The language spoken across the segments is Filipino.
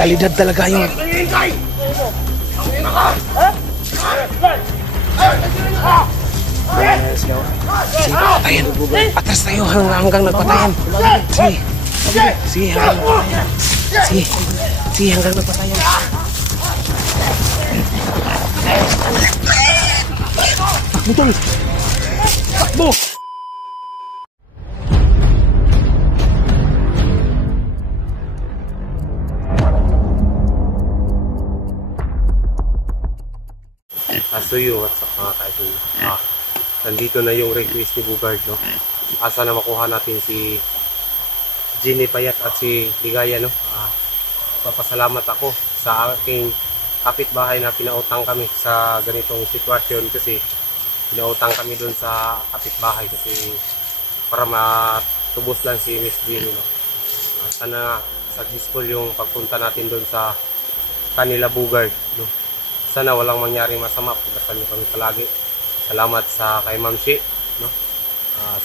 kalidad talaga yung... Patayan. Atras tayo hanggang nagpatayan. Sige, hanggang nagpatayan. Sige, hanggang nagpatayan. Takbo tol! Takbo! Asuyo at saka mga kaisuyo. Nandito na yung request ni Bugard, no? Asa na makuha natin si Jenny Payat at si Ligaya, no? Papasalamat ako sa aking kapitbahay na pinautang kami sa ganitong sitwasyon kasi pinautang kami doon sa kapitbahay kasi para matubos lang si Miss Jenny, no? Sana successful yung pagpunta natin doon sa kanila Bugard, no? Sana walang mangyaring masama. Pagdasal niyo kami palagi. Salamat sa kay Ma'am Shi, no?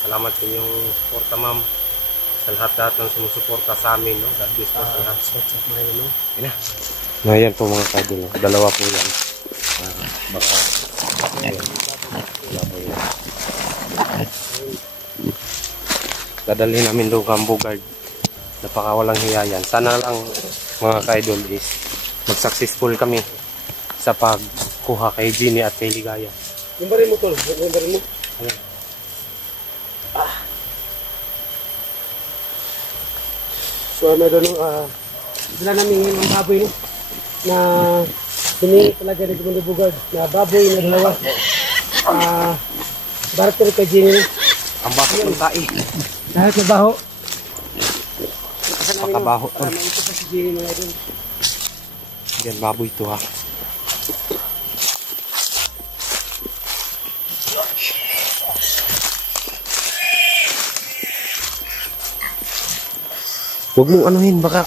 Salamat sa inyong suporta, Ma'am. Sa lahat ng sumusuporta sa amin, no? God bless po sa lahat. No? Yan na. Yan po mga kaidol, no? Dalawa po yan. Baka wala po yan. Dadalhin namin doon kang Bugard. Napakawalang hiya yan. Sana lang mga kaidol is mag-successful kami sa pagkuha kay Jenny at kay Ligaya. Yung barin mo tol, yung barin mo. Ayan. So meron sila namin ng baboy, no? Na hiningi talaga ni Commander Bugard na baboy na dalawa. Barter kay Jenny, no? Ang baho ng tae. Lahat na baho. Pakabaho. Ito pa si Jenny mga idol. Yan, baboy ito ha. Huwag mong anuhin, baka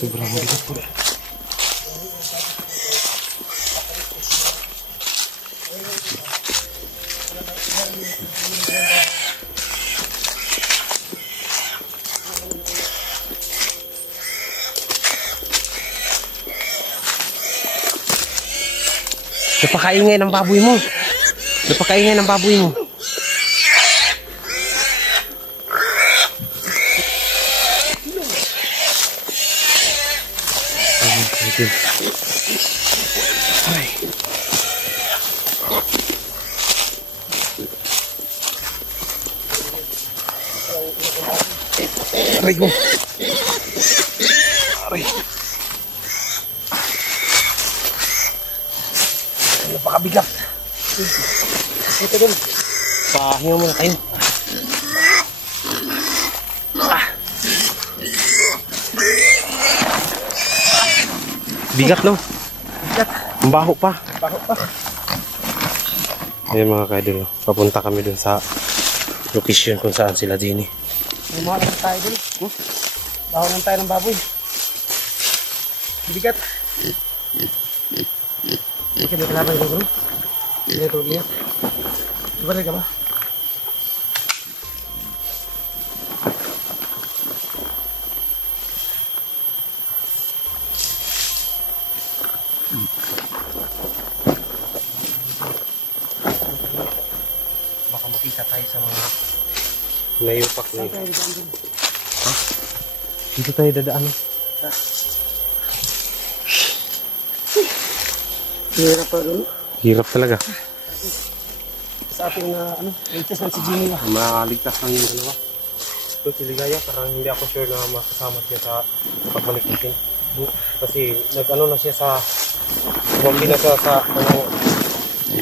sobrang bigat po. Napakaingay ng baboy mo. Napakaingay ng baboy mo. Ay. Aray ko. Aray. Napakabigat. Ito dun. Pahinga muna tayo. Bigat, no? Bigat. Ang baho pa. Baho pa. Ayun mga kaidol, papunta kami dun sa location kung saan sila Jenny. Lumawa lang tayo dun. Baho lang tayo ng baboy. Bigat. Hindi ka may kalaban ko, bro. Ito, lihat. Ibaray ka ba? Baka makita tayo sa mga nayupak na yun. Ha? Dito tayo dadaan. Hirap pa dun. Hirap talaga. Sa ating ligtas ng si Jenny ba? Makaligtas lang yung dalawa. Ito si Ligaya, parang hindi ako sure na makasama siya sa pagbalik natin. Kasi nag-ano na siya sa bumbi na siya sa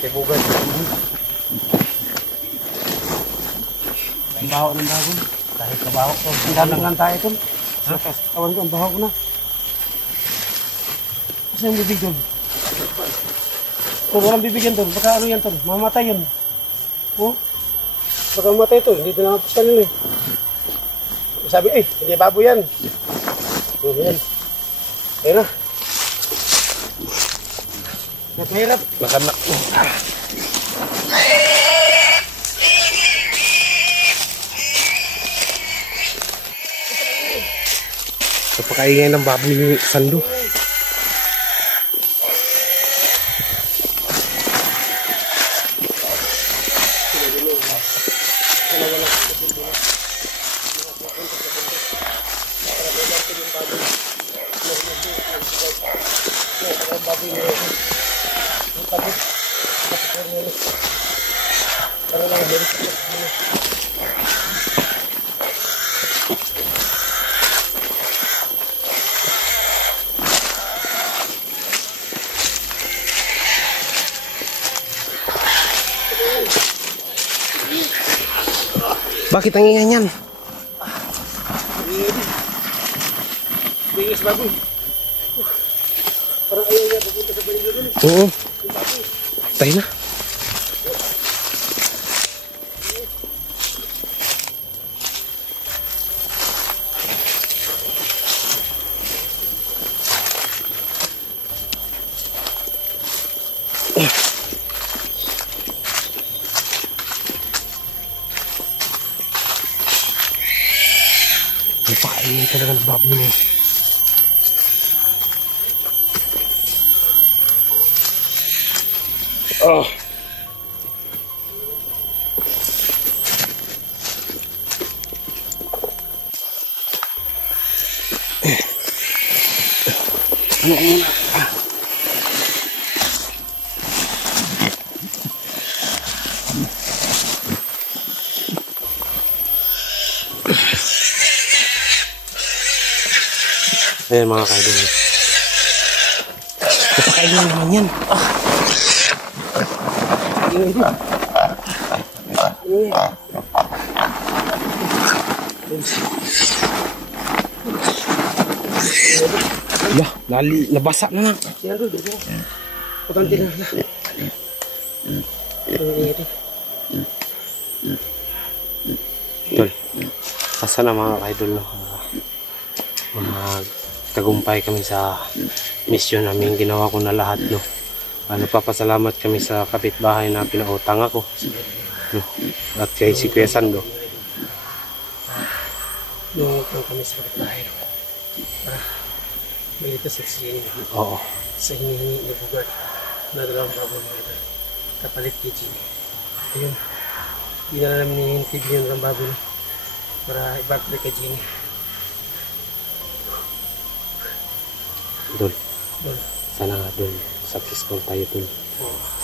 tibugan. Ang baho ng bago. Kahit kabaho ko. Ang dalang lang tayo ito. Kawan ko, ang baho ko na. Kasi yung bibig doon. Kung walang bibigyan doon, baka ano yan doon? Mamatay yun. Oh? Baka mamatay ito. Hindi ito nakapos kanila eh. Sabi, hindi babo yan. Yan. Ayun na. Mahirap. Nakanak. Napakaingay ng baboy ni Sando. Bakit ang ingay niyan? Bingis baboy. Parang ayaw niya pupunta sa balido dun. Oo. Tayo na. Napakaingay talaga ng baboy na yun. Oh. Ano muna? Ayan mga kaidol. Napakaingay naman yan. Nabasa na na. Yan doon, dito. Pagkanti na na. Tol, asa na mga kaidol, no? Tagumpay kami sa mission namin. Ginawa ko na lahat, no? Papasalamat kami sa kapitbahay na pinautang ako, no? At kay si Kuya Sando. Nung kami sa kapitbahay, no? Para malitas at siya Oo. sa hinihingi ni Bugard na dalawang baboy na kapalit kay Gini. Ayun, hindi na namin hinihintid yun ng baboy na para i-barter kay Gini. Dol, Dol. sana nga Dol, successful tayo Dol.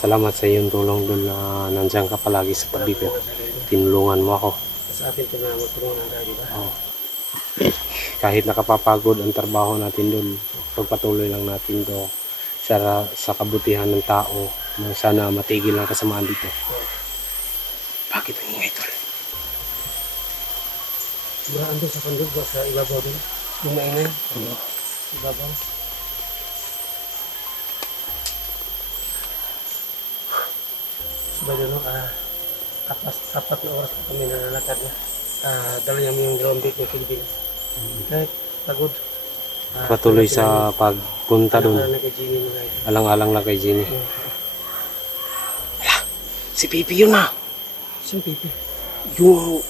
Salamat sa iyong tulong Dol na nandiyan ka palagi sa pagbibig. Tinulungan mo ako. Sa atin ito na magtulungan tayo, di ba? Oo. Kahit nakapapagod ang trabaho natin Dol, pagpatuloy lang natin to sa kabutihan ng tao na sana matigil ang kasamaan dito. Bakit ang ingay Dol? Maraan doon sa kandog ba? Sa ibabaw doon? Yung maingay? Ibabaw. Sabay doon, apat na oras pa kami nalalakad na. Dala namin yung dalawang big na kilbin. Kahit pagod. Patuloy sa pagpunta doon. Alang-alang lang kay Gini. Hala, si Pipi yun na. Sino Pipi? Yung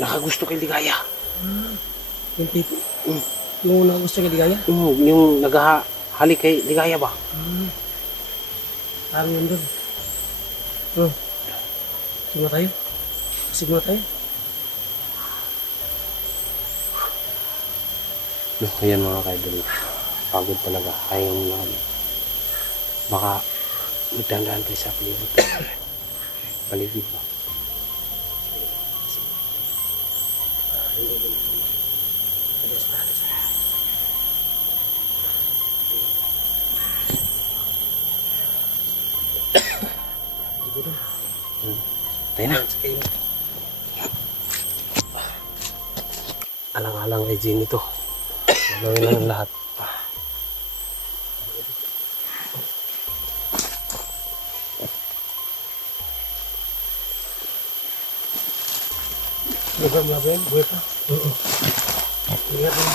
nakagusto kay Ligaya. Yung Pipi? Yung nakagusto kay Ligaya? Yung naghahalik kay Ligaya ba? Parang yun doon. Sigma tayo? Sigma tayo? No, ayan mga kaidol. Pagod talaga. Kaya mo na kami. Baka magdandaan tayo sa palibot. Paligid ba? Tayo na. Alang-alang kay Gini to. Gawin lang lahat. Buhay pa. Ingat din.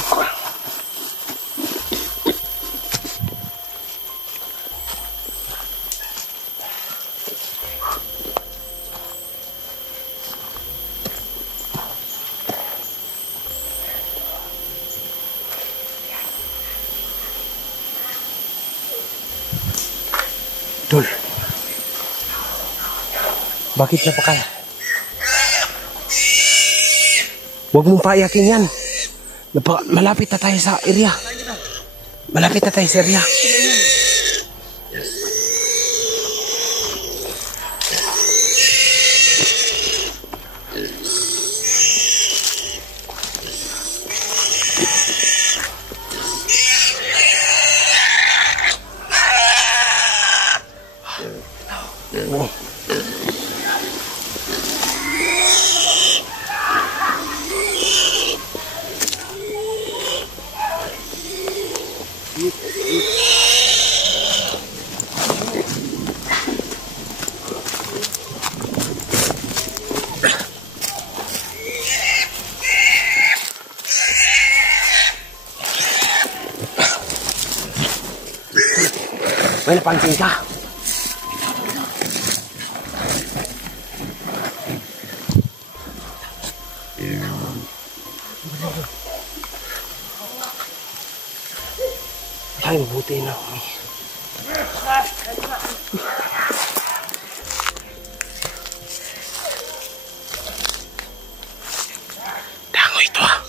Dol. Bakit napakaya? Huwag mong paiyakin yan. Malapit na tayo sa area. Malapit na tayo sa area. May napansin ka? Ay, mabuti na. Dango ito ah.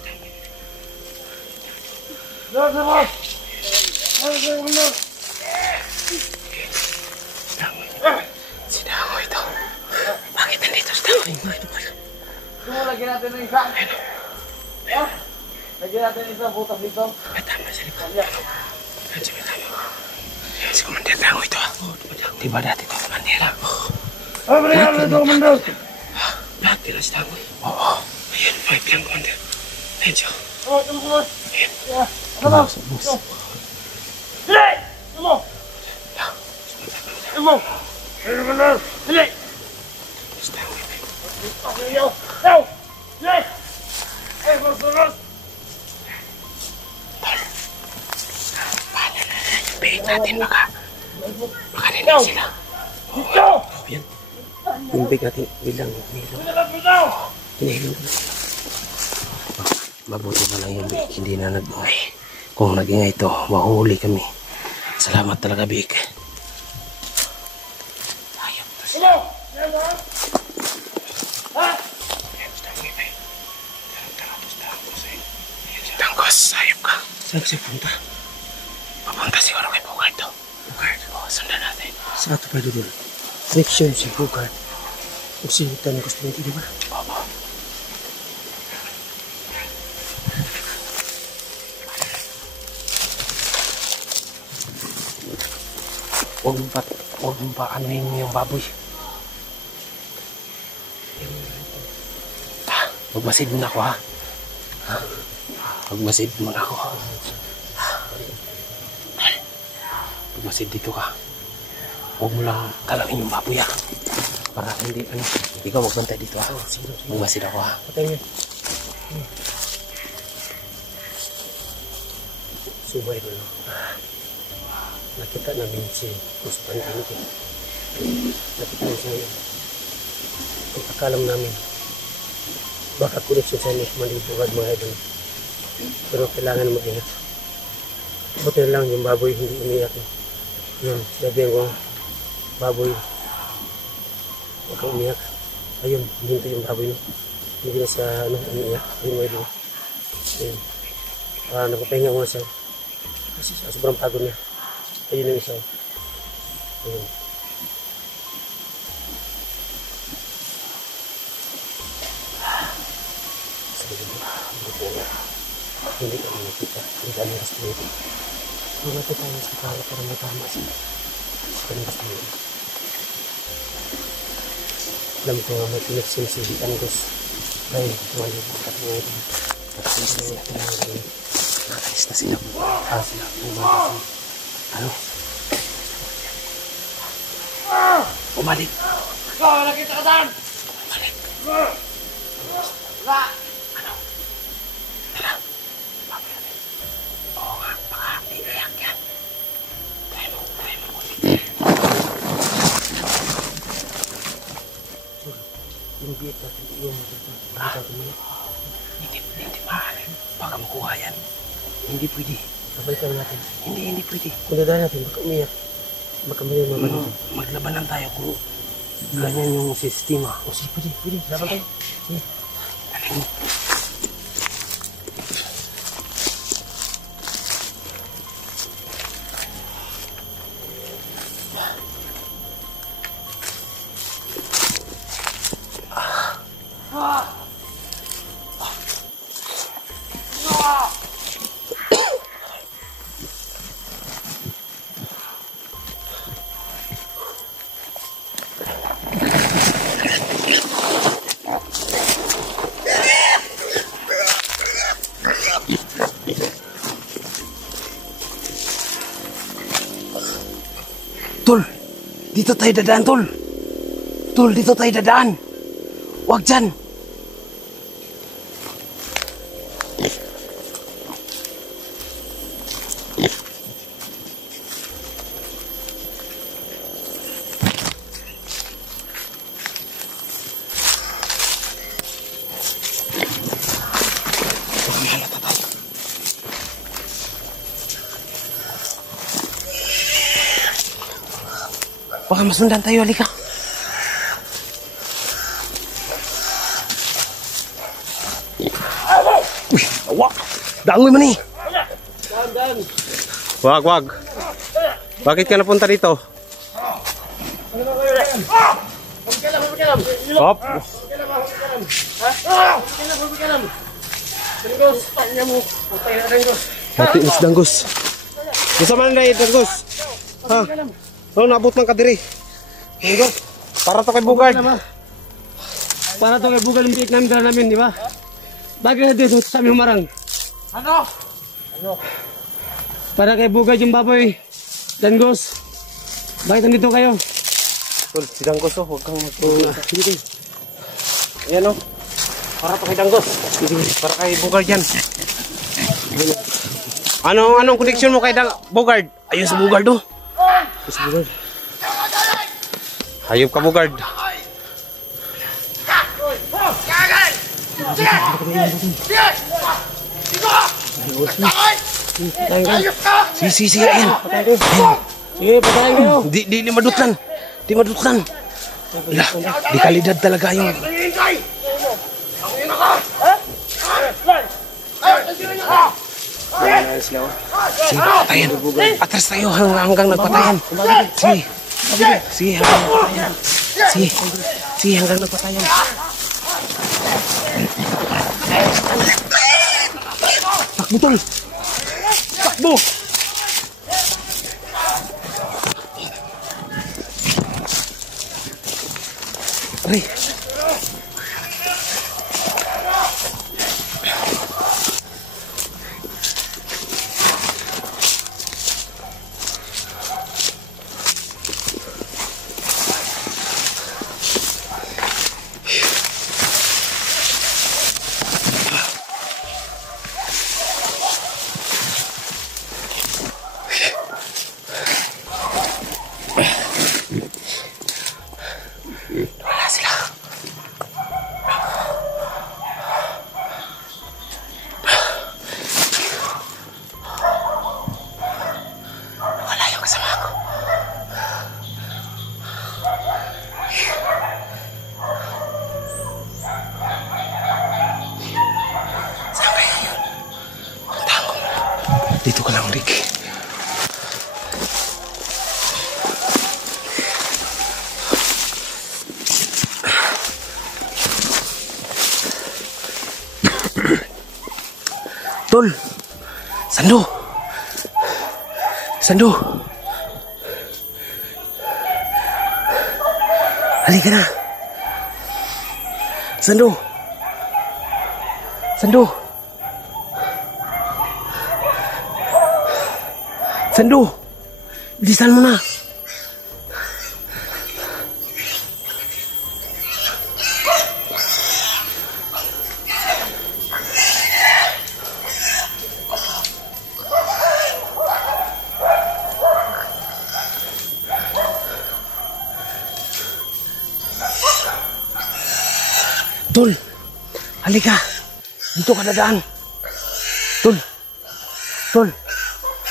Si Dango ito. Bakit nandito si Dango? Lagyan natin ng isa. Lagyan natin ng isa, butas dito. Ay, tama sa likod. Sige tayo. Si Commander Dango ito ah. Diba dati ito, Commander? Ah, balikan na ito, Commander. Lahat nila si Dango. Oo. Ayan, 5 lang, Commander. Ayan siya. Oh, ito mo. Ayan. Ano mo? Dili! Ito mo! Ito mo! Ito mo na! Dili! Si Dango ito. Okay, yo! Yo! Dili! Ay, magsunos! Tol. Paano na yung bait natin baka rinig sila. Dito! Ayan. Yung bait natin bilang nilo. Hinihilo na sila. Mabuti na lang yung bait. Hindi na nag-ingay. Kung nag-ingay ito, mahuli kami. Salamat talaga, Big. Ayop to sila. Tangkos, ayop ka. Saan siya punta? Papunta siguro kay Bugard to. Bugard? Oo, sundan natin. Sa ato pa doon. Make sure si Bugard. Kung si Tangkos na ito, di ba? Oo. Huwag mo pa anuhin mo yung baboy. Magmasid muna ako ha. Magmasid muna ako. Magmasid dito ka. Huwag mo lang kalangin yung baboy ha. Para hindi, ikaw magbantay dito ha. Magmasid ako ha. Patay niya. Sumay ko, no? Nakita namin si Kuspan Kanito. Nakita namin siya ngayon. Ang akalam namin, baka connection sa inyo, manibugad mga idol. Pero kailangan mag-ingat. Buti na lang yung baboy hindi umiyak. Yun, sinabihan ko, baboy, huwag kang umiyak. Ayun, hinto yung baboy, no? Hindi na siya, umiyak. Ayun mga idol. Ayun. Napapahinga ko na siya. Kasi sobrang pagod niya. Ayun yung isa. Ayun. Hindi kami nakita. Hindi kami rastro. Lumapit tayo sa kala para matama siya. Sa kanyang rastro. Alam ko nga may connection si Angus. Ay, tumalig ko ka nga ito. Nakalis na sila. Nakalis na sila. Sila. Ano? Umalik. Nakita ka saan? Umalik. Wala. Ano? Tara. Baboy natin. Oo nga. Baka iiyak yan. Try mo. Yung biit natin, yung Hindi maaari. Baka makuha yan. Hindi pwede. Babalikan natin. Hindi pwede. Kung dadaan natin, baka umiyak. Baka may mga Maglaban lang tayo kung ganyan yung sistema. O sige, pwede. Laban tayo. Sige. Tol, dito tayo dadaan, Tol. Tol, dito tayo dadaan. Huwag dyan. Baka masundan tayo, halika. Uy, awa. Dangoy man eh. Dan. Wag. Bakit ka napunta dito? Magkalam. Hop. Magkalam. Danggos, tanya mo. Patay na danggos. Mati is danggos. Gusto man na danggos. Ha? Oh, nabot man ka diri. Danggos. Para to kay Bugard. Para to kay Bugard yung Vietnam dala namin, di ba? Bagay na dito sa aming humarang. Ano? Para kay Bugard yung baboy. Danggos. Bakit nandito kayo? Tol, si danggos oh, huwag kang mag-uuna. Sige. Ayan oh. Para to kay danggos. Para kay Bugard yan. Anong connection mo kay Bugard? Ayun sa Bugard oh. Hayop ka, Bugard. Sige, ayan. Sige, patayin kayo. Di madutlan. Di madutlan. Di kalidad talaga yung... Sige, patayin. Atras tayo hanggang nagpatayan. Sige, hanggang nagpatayan. Sige, hanggang nagpatayan. Takbo, Tol. Takbo. Aray. Wala sila. Wala yung kasama ko. Saan kaya yun? Puntahan ko muna. Dito ka lang, Rick. Tol, Sando, halika na. Sando, bilisan mo na. Tol, halika. Dito ka dadaan. Tol.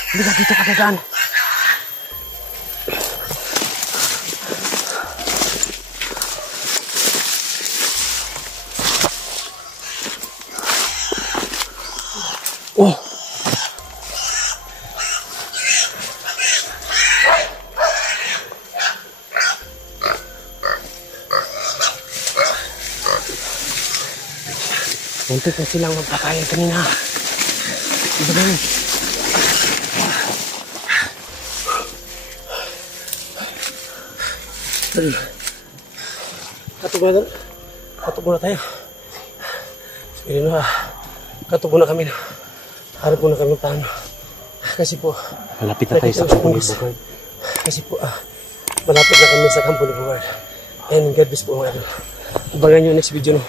Halika, dito ka dadaan. Ito silang magpatayan kanina. Ito ba yun? Katog na tayo. Sabihin na, katog na kami na. Harap na kami paano. Kasi po, Malapit na tayo sa kampo ni Bugard. kasi po, malapit na kami sa kampo ni Bugard. And God bless po mga idol. Abangan nyo next video no.